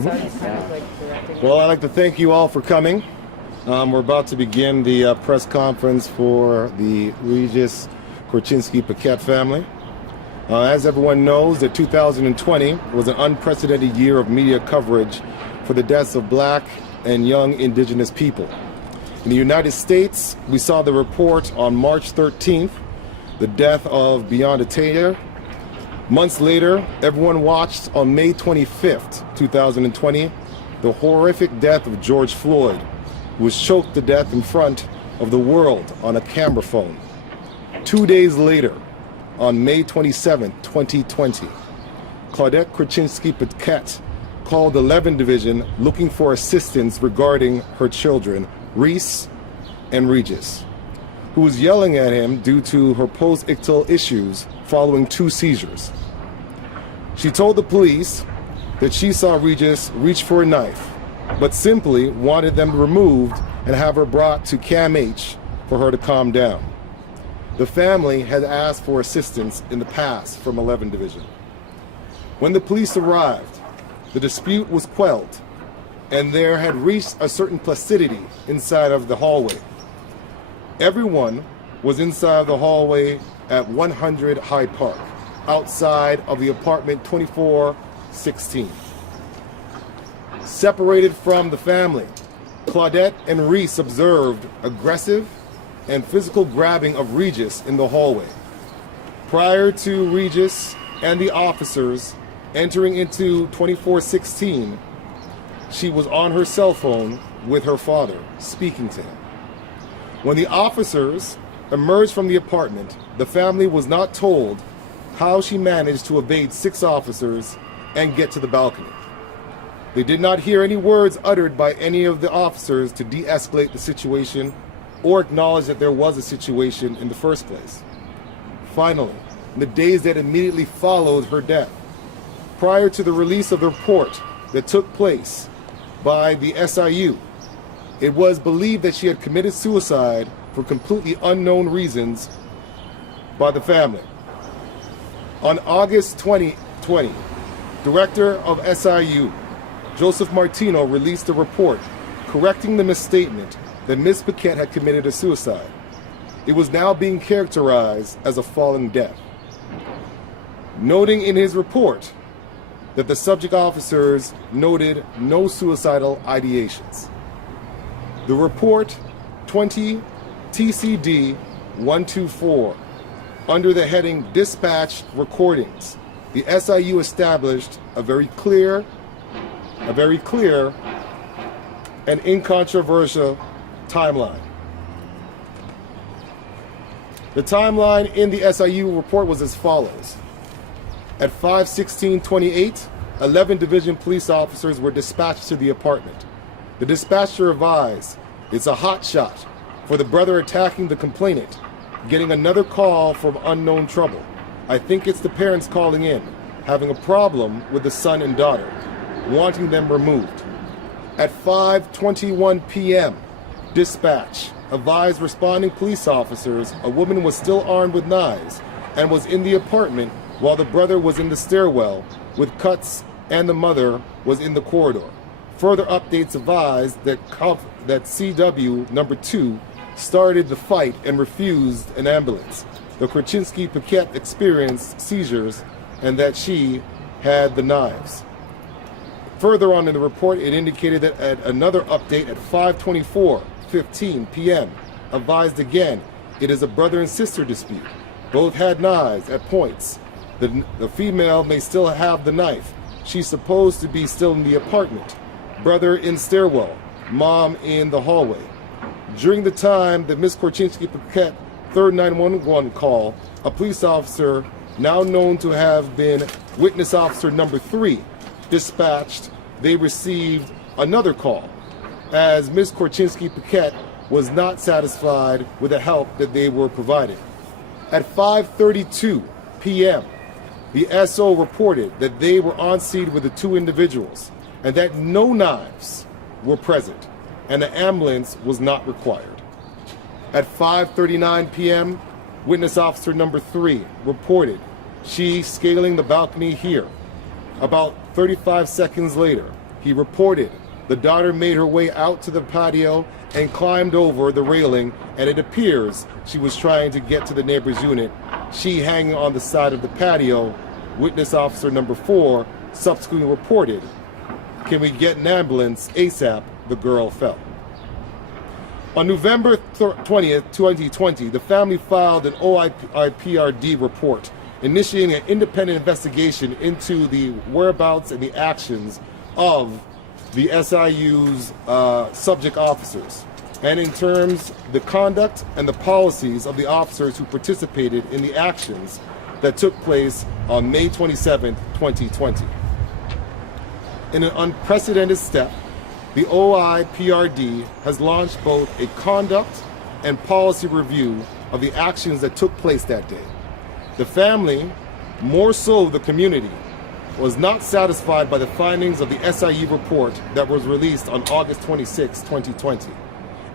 So he's kind of like directing. Well, I'd like to thank you all for coming. We're about to begin the press conference for the Regis Korchinski-Paquet family. As everyone knows, that 2020 was an unprecedented year of media coverage for the deaths of black and young indigenous people. In the United States, we saw the report on March 13th, the death of Breonna Taylor. Months later, everyone watched on May 25th, 2020, the horrific death of George Floyd, who was choked to death in front of the world on a camera phone. 2 days later, on May 27, 2020, Claudette Korchinski-Paquet called the 11th Division looking for assistance regarding her children, Reese and Regis, who was yelling at him due to her post-ictal issues following 2 seizures. She told the police that she saw Regis reach for a knife, but simply wanted them removed and have her brought to CAMH for her to calm down. The family had asked for assistance in the past from 11th Division. When the police arrived, the dispute was quelled, and there had reached a certain placidity inside of the hallway. Everyone was inside the hallway at 100 Hyde Park, outside of the apartment 2416. Separated from the family, Claudette and Reese observed aggressive and physical grabbing of Regis in the hallway. Prior to Regis and the officers entering into 2416, she was on her cell phone with her father, speaking to him. When the officers emerged from the apartment, the family was not told how she managed to evade 6 officers and get to the balcony. They did not hear any words uttered by any of the officers to de-escalate the situation or acknowledge that there was a situation in the first place. Finally, in the days that immediately followed her death, prior to the release of the report that took place by the SIU, it was believed that she had committed suicide for completely unknown reasons by the family. On August 2020, Director of SIU, Joseph Martino, released a report correcting the misstatement that Ms. Paquet had committed a suicide. It was now being characterized as a fallen death, noting in his report that the subject officers noted no suicidal ideations. The report 20 TCD 124, under the heading Dispatch Recordings, the SIU established a very clear and incontrovertible timeline. The timeline in the SIU report was as follows. At 5:16:28, 11th Division police officers were dispatched to the apartment. The dispatcher advised, "It's a hot shot for the brother attacking the complainant, getting another call from unknown trouble. I think it's the parents calling in, having a problem with the son and daughter, wanting them removed." At 5:21 p.m., dispatch advised responding police officers a woman was still armed with knives and was in the apartment while the brother was in the stairwell with cuts and the mother was in the corridor. Further updates advised that CW number 2 started the fight and refused an ambulance. The Korchinski-Paquet experienced seizures and that she had the knives. Further on in the report, it indicated that at another update at 5:24:15 p.m., advised again, it is a brother and sister dispute. Both had knives at points. The female may still have the knife. She's supposed to be still in the apartment. Brother in stairwell, mom in the hallway. During the time that Ms. Korchinski-Paquet third 911 call, a police officer, now known to have been witness officer number 3, dispatched. They received another call as Ms. Korchinski-Paquet was not satisfied with the help that they were providing. At 5:32 p.m., the SO reported that they were on scene with the 2 individuals and that no knives were present and an ambulance was not required. At 5:39 p.m., witness officer number 3 reported she scaling the balcony here. About 35 seconds later, He reported the daughter made her way out to the patio and climbed over the railing, and it appears she was trying to get to the neighbor's unit, she hanging on the side of the patio. Witness officer number 4 subsequently reported, "Can we get an ambulance ASAP? The girl fell." On November 20th, 2020, the family filed an OIPRD report initiating an independent investigation into the whereabouts and the actions of the SIU's subject officers, and in terms the conduct and the policies of the officers who participated in the actions that took place on May 27, 2020. In an unprecedented step, the OIPRD has launched both a conduct and policy review of the actions that took place that day. The family, more so the community, was not satisfied by the findings of the SIU report that was released on August 26, 2020,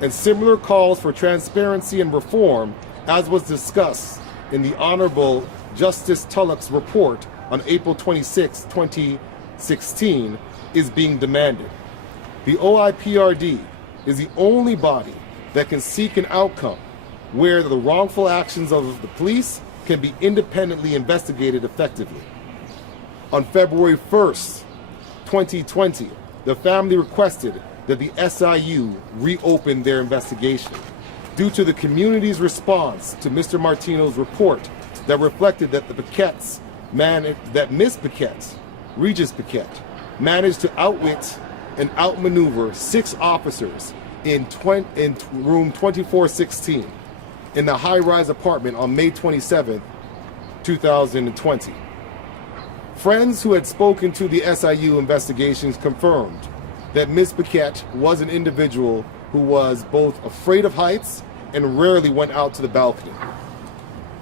and similar calls for transparency and reform, as was discussed in the Honorable Justice Tulloch's report on April 26, 2016, is being demanded. The OIPRD is the only body that can seek an outcome where the wrongful actions of the police can be independently investigated effectively. On February 1st, 2020, the family requested that the SIU reopen their investigation due to the community's response to Mr. Martino's report that reflected that Miss Paquet, Regis Paquet, managed to outwit and outmaneuver 6 officers in room 2416 in the high-rise apartment on May 27, 2020. Friends who had spoken to the SIU investigations confirmed that Ms. Paquet was an individual who was both afraid of heights and rarely went out to the balcony.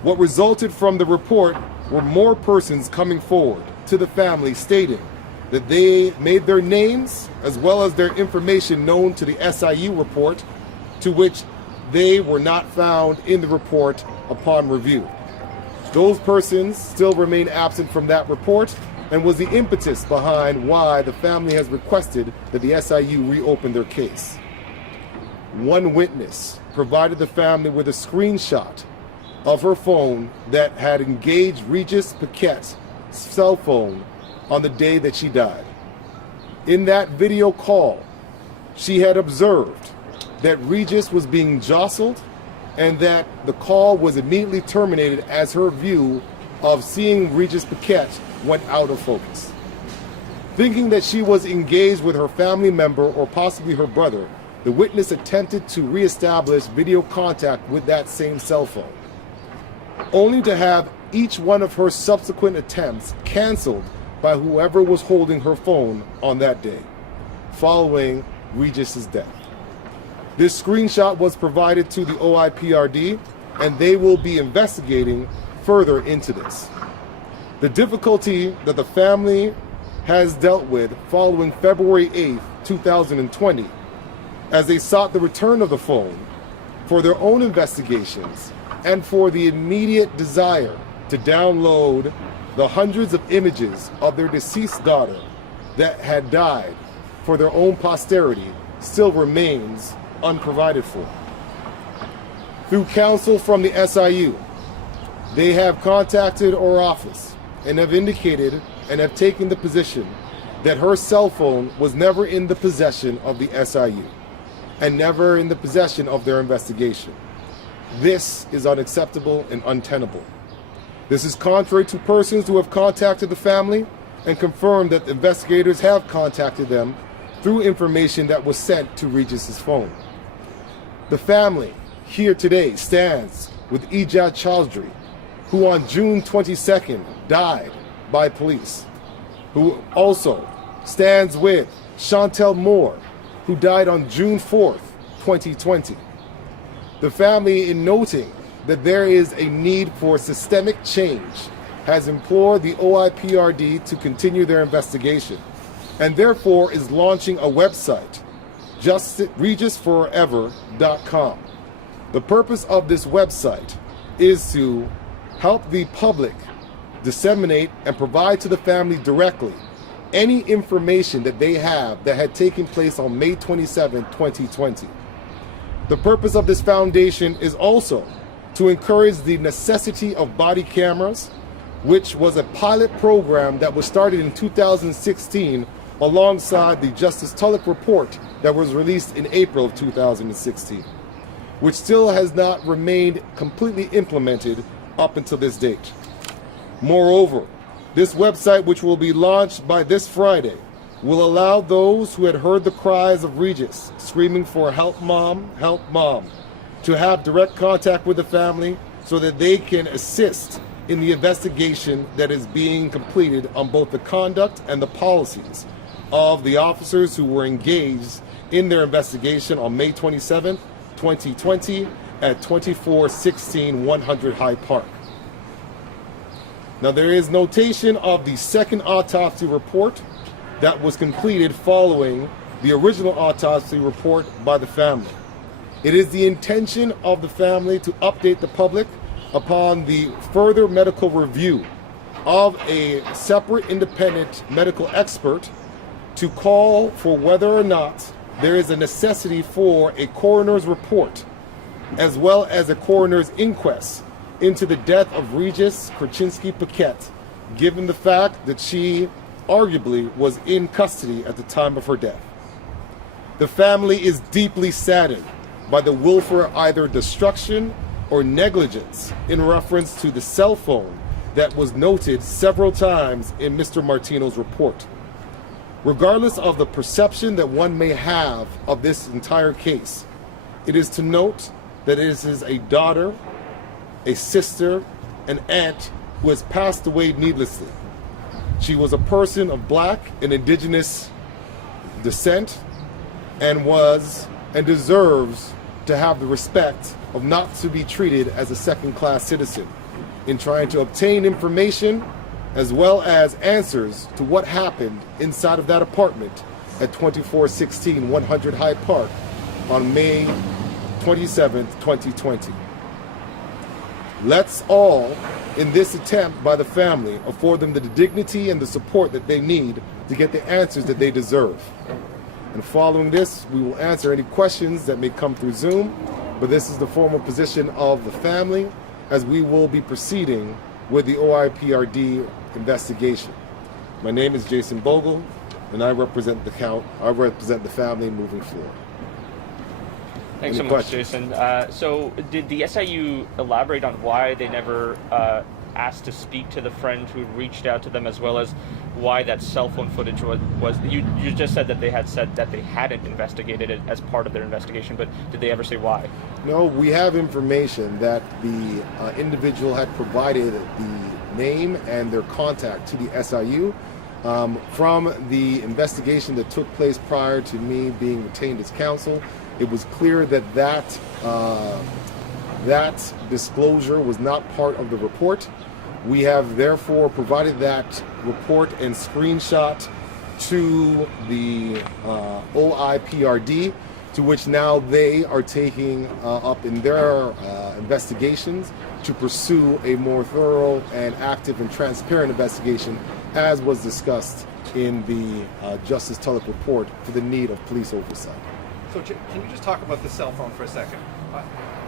What resulted from the report were more persons coming forward to the family stating that they made their names as well as their information known to the SIU report, to which they were not found in the report upon review. Those persons still remain absent from that report and was the impetus behind why the family has requested that the SIU reopen their case. One witness provided the family with a screenshot of her phone that had engaged Regis Paquet's cell phone on the day that she died. In that video call, she had observed that Regis was being jostled and that the call was immediately terminated as her view of seeing Regis Paquet went out of focus. Thinking that she was engaged with her family member or possibly her brother, the witness attempted to reestablish video contact with that same cell phone, only to have each one of her subsequent attempts canceled by whoever was holding her phone on that day, following Regis's death. This screenshot was provided to the OIPRD, and they will be investigating further into this. The difficulty that the family has dealt with following February 8, 2020, as they sought the return of the phone for their own investigations and for the immediate desire to download the hundreds of images of their deceased daughter that had died for their own posterity, still remains unprovided for. Through counsel from the SIU, they have contacted our office and have indicated and have taken the position that her cell phone was never in the possession of the SIU and never in the possession of their investigation. This is unacceptable and untenable. This is contrary to persons who have contacted the family and confirmed that investigators have contacted them through information that was sent to Regis's phone. The family here today stands with Ijaz Chaudhry, who on June 22nd died by police, who also stands with Chantel Moore, who died on June 4th, 2020. The family, in noting that there is a need for systemic change, has implored the OIPRD to continue their investigation and therefore is launching a website, regisforever.com. The purpose of this website is to help the public disseminate and provide to the family directly any information that they have that had taken place on May 27, 2020. The purpose of this foundation is also to encourage the necessity of body cameras, which was a pilot program that was started in 2016 alongside the Justice Tulloch report that was released in April of 2016, which still has not remained completely implemented up until this date. Moreover, this website, which will be launched by this Friday, will allow those who had heard the cries of Regis screaming for help mom, to have direct contact with the family so that they can assist in the investigation that is being completed on both the conduct and the policies of the officers who were engaged in their investigation on May 27, 2020 at 2416 100 Hyde Park. Now, there is notation of the second autopsy report that was completed following the original autopsy report by the family. It is the intention of the family to update the public upon the further medical review of a separate independent medical expert to call for whether or not there is a necessity for a coroner's report as well as a coroner's inquest into the death of Regis Korchinski-Paquet, given the fact that she arguably was in custody at the time of her death. The family is deeply saddened by the willful either destruction or negligence in reference to the cell phone that was noted several times in Mr. Martino's report. Regardless of the perception that one may have of this entire case, it is to note that it is a daughter, a sister, an aunt who has passed away needlessly. She was a person of black and indigenous descent and was and deserves to have the respect of not to be treated as a second-class citizen in trying to obtain information as well as answers to what happened inside of that apartment at 2416 100 Hyde Park on May 27, 2020. Let's all, in this attempt by the family, afford them the dignity and the support that they need to get the answers that they deserve. And following this, we will answer any questions that may come through Zoom, but this is the formal position of the family as we will be proceeding with the OIPRD investigation. My name is Jason Bogle, and I represent the family moving forward. Thanks so much, Jason. So did the SIU elaborate on why they never asked to speak to the friend who reached out to them, as well as why that cell phone footage was you just said that they had said that they hadn't investigated it as part of their investigation, but did they ever say why? No, we have information that the individual had provided the name and their contact to the SIU. From the investigation that took place prior to me being retained as counsel, it was clear that that disclosure was not part of the report. We have therefore provided that report and screenshot to the OIPRD, to which now they are taking up in their investigations to pursue a more thorough and active and transparent investigation, as was discussed in the Justice Tulloch report, for the need of police oversight. So can you just talk about the cell phone for a second?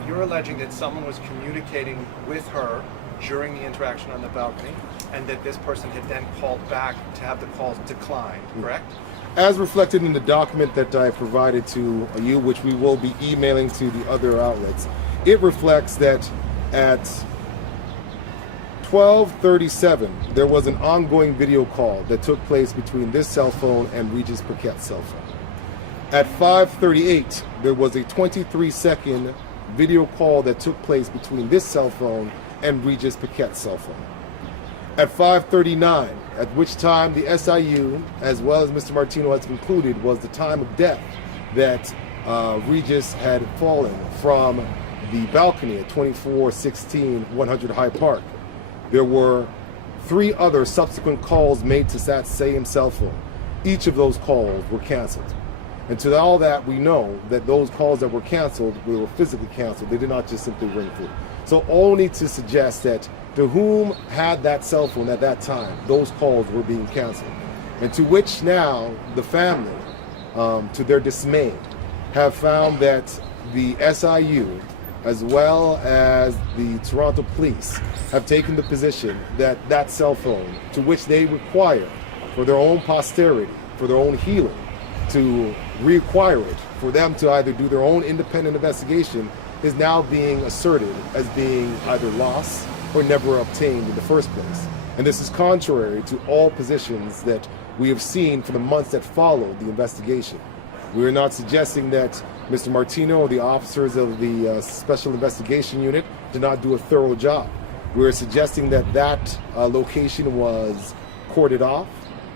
You're alleging that someone was communicating with her during the interaction on the balcony, and that this person had then called back to have the calls declined, correct? As reflected in the document that I provided to you, which we will be emailing to the other outlets, it reflects that at 12:37 there was an ongoing video call that took place between this cell phone and Regis Paquet's cell phone. At 5:38 there was a 23-second video call that took place between this cell phone and Regis Paquet's cell phone. At 5:39, at which time the SIU, as well as Mr. Martino, has concluded was the time of death that Regis had fallen from the balcony at 2416 100 Hyde Park. There were 3 other subsequent calls made to that same cell phone. Each of those calls were canceled. And to all that, we know that those calls that were canceled were physically canceled. They did not just simply ring through. So only to suggest that to whom had that cell phone at that time, those calls were being canceled. And to which now the family, to their dismay, have found that the SIU, as well as the Toronto police, have taken the position that that cell phone, to which they require for their own posterity, for their own healing, to reacquire it, for them to either do their own independent investigation, is now being asserted as being either lost or never obtained in the first place. And this is contrary to all positions that we have seen for the months that followed the investigation. We are not suggesting that Mr. Martino or the officers of the Special Investigation Unit did not do a thorough job. We are suggesting that that location was corded off,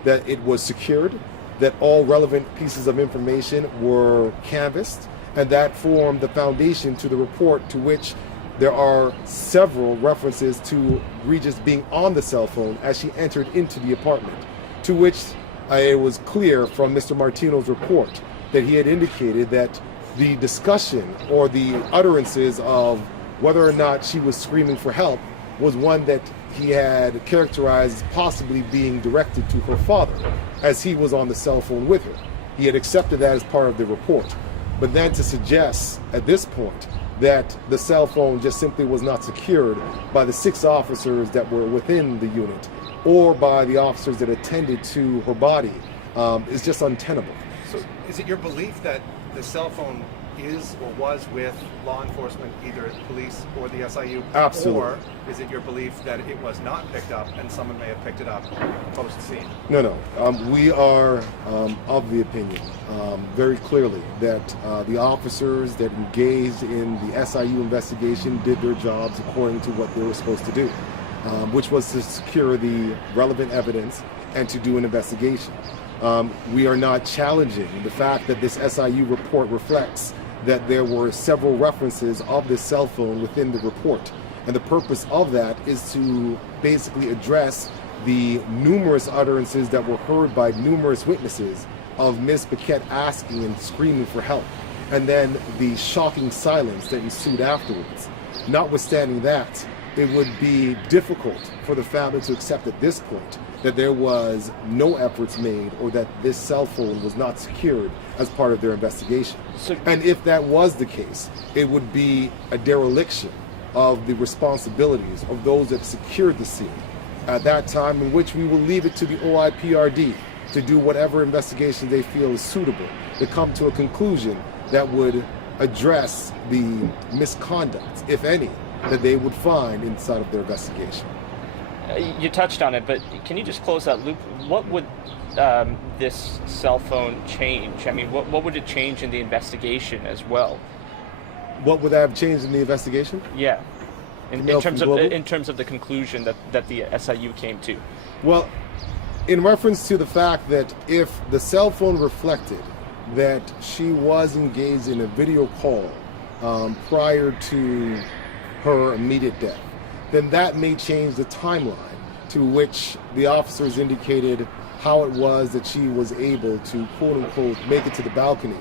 that it was secured, that all relevant pieces of information were canvassed, and that formed the foundation to the report, to which there are several references to Regis being on the cell phone as she entered into the apartment, to which it was clear from Mr. Martino's report that he had indicated that the discussion or the utterances of whether or not she was screaming for help was one that he had characterized as possibly being directed to her father, as he was on the cell phone with her. He had accepted that as part of the report. But then to suggest at this point that the cell phone just simply was not secured by the 6 officers that were within the unit or by the officers that attended to her body is just untenable. So is it your belief that the cell phone is or was with law enforcement, either police or the SIU? Absolutely. Or is it your belief that it was not picked up and someone may have picked it up post-scene? No. We are of the opinion very clearly that the officers that engaged in the SIU investigation did their jobs according to what they were supposed to do, which was to secure the relevant evidence and to do an investigation. We are not challenging the fact that this SIU report reflects that there were several references of this cell phone within the report. And the purpose of that is to basically address the numerous utterances that were heard by numerous witnesses of Ms. Paquet asking and screaming for help, and then the shocking silence that ensued afterwards. Notwithstanding that, it would be difficult for the family to accept at this point that there was no efforts made or that this cell phone was not secured as part of their investigation. And if that was the case, it would be a dereliction of the responsibilities of those that secured the scene at that time, in which we will leave it to the OIPRD to do whatever investigation they feel is suitable to come to a conclusion that would address the misconduct, if any, that they would find inside of their investigation. You touched on it, but can you just close that loop? What would this cell phone change? I mean, what would it change in the investigation as well? What would that have changed in the investigation? Yeah, in terms of the conclusion that the SIU came to. Well, in reference to the fact that if the cell phone reflected that she was engaged in a video call prior to her immediate death, then that may change the timeline to which the officers indicated how it was that she was able to, quote unquote, make it to the balcony.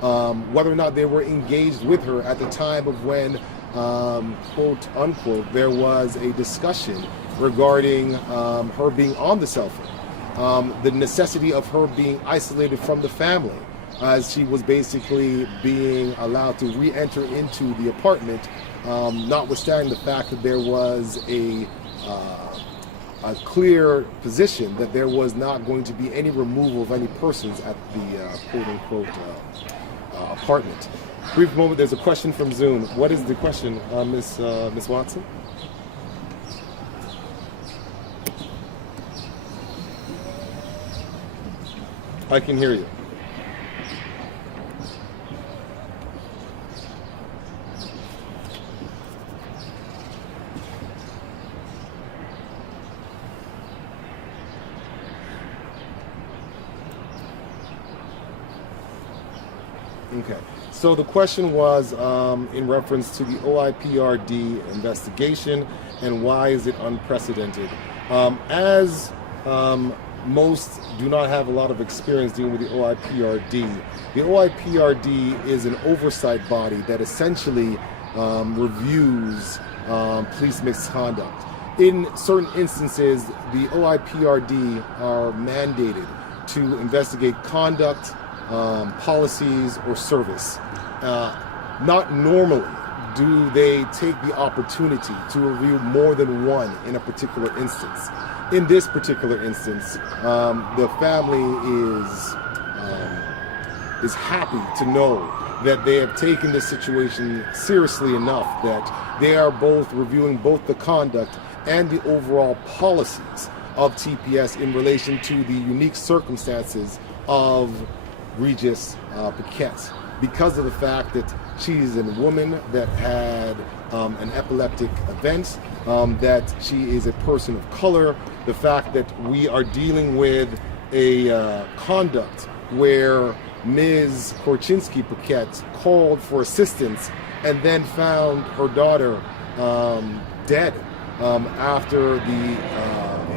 Whether or not they were engaged with her at the time of when, quote unquote, there was a discussion regarding her being on the cell phone. The necessity of her being isolated from the family as she was basically being allowed to re-enter into the apartment, notwithstanding the fact that there was a clear position that there was not going to be any removal of any persons at the quote-unquote apartment. Brief moment, there's a question from Zoom. What is the question, Ms. Watson? I can hear you. Okay, so the question was in reference to the OIPRD investigation and why is it unprecedented. As most do not have a lot of experience dealing with the OIPRD is an oversight body that essentially reviews police misconduct. In certain instances, the OIPRD are mandated to investigate conduct, policies, or service. Not normally do they take the opportunity to review more than one in a particular instance. In this particular instance, the family is happy to know that they have taken this situation seriously enough that they are both reviewing both the conduct and the overall policies of TPS in relation to the unique circumstances of Regis Paquet, because of the fact that she's a woman that had an epileptic event, that she is a person of color, the fact that we are dealing with a conduct where Ms. Korchinski-Paquet called for assistance and then found her daughter dead after the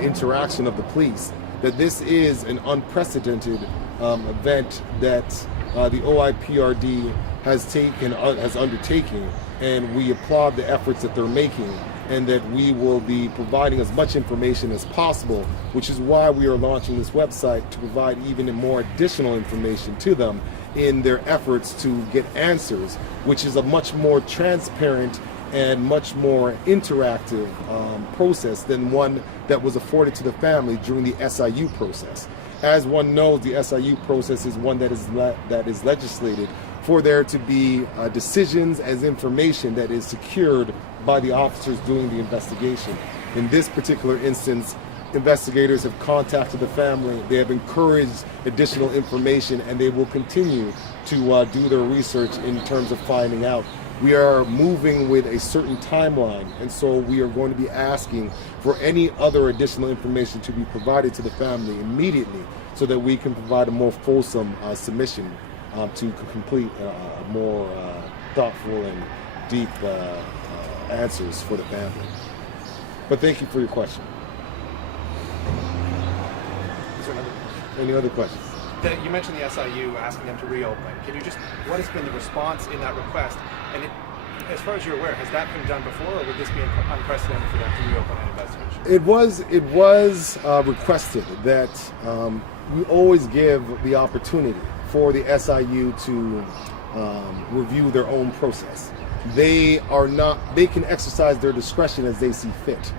interaction of the police, that this is an unprecedented event that the OIPRD has undertaken, and we applaud the efforts that they're making, and that we will be providing as much information as possible, which is why we are launching this website, to provide even more additional information to them in their efforts to get answers, which is a much more transparent and much more interactive process than one that was afforded to the family during the SIU process. As one knows, the SIU process is one that is legislated for there to be decisions as information that is secured by the officers doing the investigation. In this particular instance, investigators have contacted the family, they have encouraged additional information, and they will continue to do their research in terms of finding out. We are moving with a certain timeline, and so we are going to be asking for any other additional information to be provided to the family immediately, so that we can provide a more fulsome submission to complete more thoughtful and deep answers for the family. But thank you for your question. Is there another question? Any other questions? You mentioned the SIU asking them to reopen. Can you just, what has been the response in that request? And as far as you're aware, has that been done before, or would this be unprecedented for them to reopen an investigation? It was requested that we always give the opportunity for the SIU to review their own process. They can exercise their discretion as they see fit.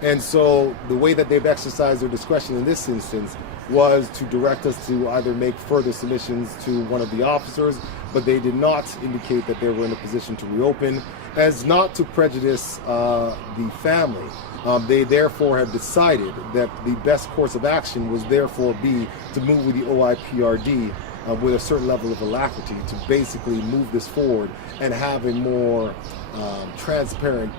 And so the way that they've exercised their discretion in this instance was to direct us to either make further submissions to one of the officers, but they did not indicate that they were in a position to reopen, as not to prejudice the family. They therefore have decided that the best course of action was therefore be to move with the OIPRD with a certain level of alacrity to basically move this forward and have a more transparent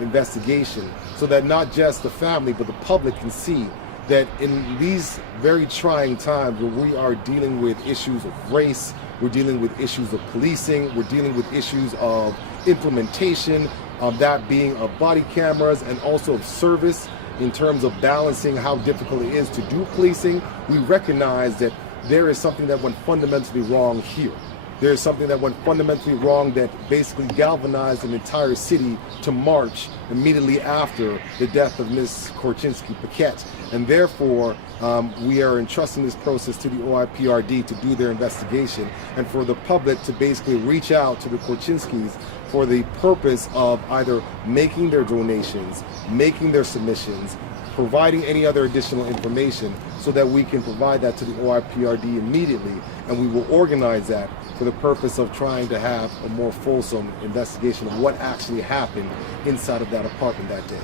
investigation, so that not just the family but the public can see that in these very trying times where we are dealing with issues of race, we're dealing with issues of policing, we're dealing with issues of implementation, that being of body cameras, and also of service in terms of balancing how difficult it is to do policing, we recognize that there is something that went fundamentally wrong here. There is something that went fundamentally wrong that basically galvanized an entire city to march immediately after the death of Ms. Korchinski-Paquet. And therefore, we are entrusting this process to the OIPRD to do their investigation, and for the public to basically reach out to the Korchinskis for the purpose of either making their donations, making their submissions, providing any other additional information, so that we can provide that to the OIPRD immediately, and we will organize that for the purpose of trying to have a more fulsome investigation of what actually happened inside of that apartment that day.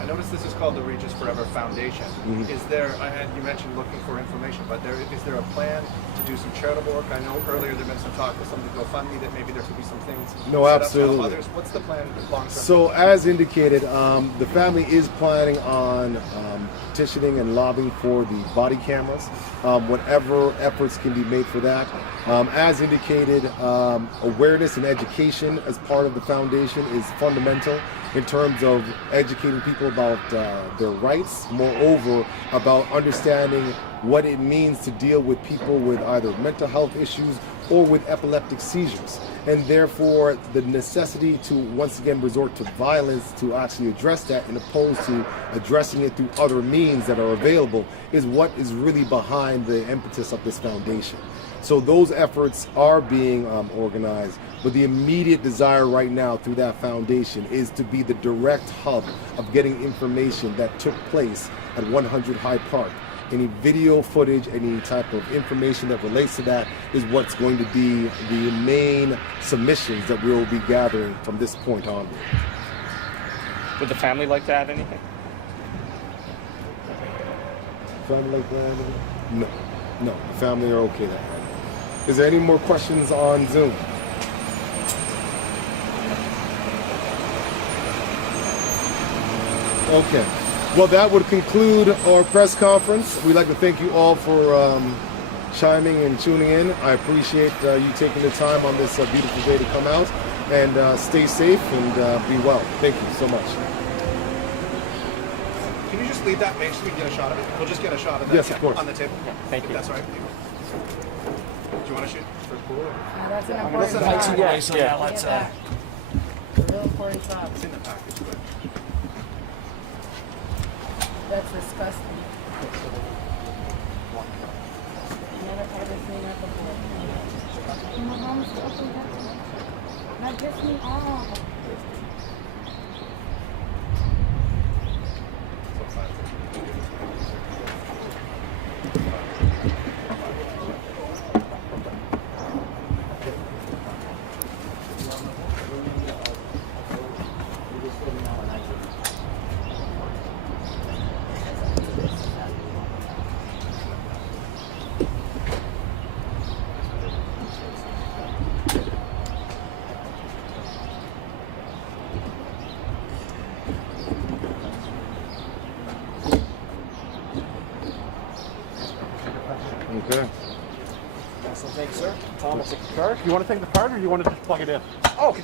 I noticed this is called the Regis Forever Foundation. Mm-hmm. Is there, and you mentioned looking for information, but is there a plan to do some charitable work? I know earlier there had been some talk with some of the GoFundMe that maybe there could be some things. No, absolutely. Others. What's the plan long term? So as indicated, the family is planning on petitioning and lobbying for the body cameras, whatever efforts can be made for that. As indicated, awareness and education as part of the foundation is fundamental in terms of educating people about their rights, moreover about understanding what it means to deal with people with either mental health issues or with epileptic seizures. And therefore, the necessity to once again resort to violence to actually address that, and opposed to addressing it through other means that are available, is what is really behind the impetus of this foundation. So those efforts are being organized, but the immediate desire right now through that foundation is to be the direct hub of getting information that took place at 100 Hyde Park. Any video footage, any type of information that relates to that is what's going to be the main submissions that we'll be gathering from this point onward. Would the family like to add anything? Family like that? No. No, the family are okay that way. Is there any more questions on Zoom? Okay. Well, that would conclude our press conference. We'd like to thank you all for chiming and tuning in. I appreciate you taking the time on this beautiful day to come out, and stay safe and be well. Thank you so much. Can you just leave that? Make sure we get a shot of it. We'll just get a shot of that. Yes, of course. On the table. Yeah, thank you. That's all right. Do you want to shoot for cool? That's an important Listen, part. Mike's in the way, so yeah, let's real important job. It's in the package, but That's disgusting. Never ever seen that before. My mom's open that. Not just me. Oh. Okay. So thanks, sir. Tom will take the card. You want to take the card, or you want to just plug it in? oh.